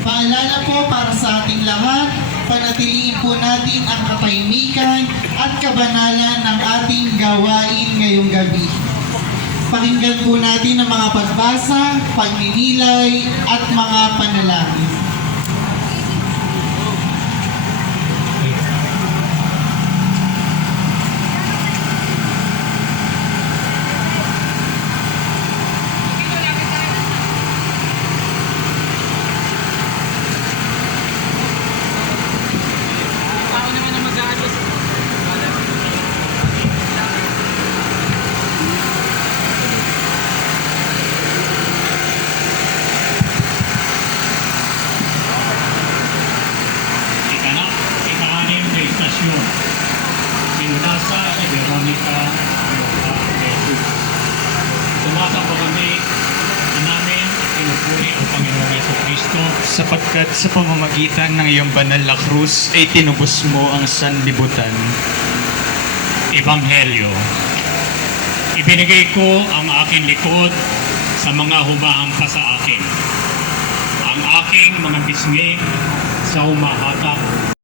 Paalala po para sa ating lahat, panatiliin po natin ang katahimikan at kabanalan ng ating gawain ngayong gabi. Pakinggan po natin ang mga pagbasa, pagninilay at mga panalangin. Sinasa ni Veronica Roca Jesus. Tumasa po kami namin at pinupuri ang Panginoong Jesucristo Sapagkat sa pamamagitan ng iyong banal na krus ay tinubos mo ang sanlibutan. Ebanghelyo. Ibinigay ko ang aking likod sa mga humahampa sa akin. Ang aking mga bisngi sa humahatak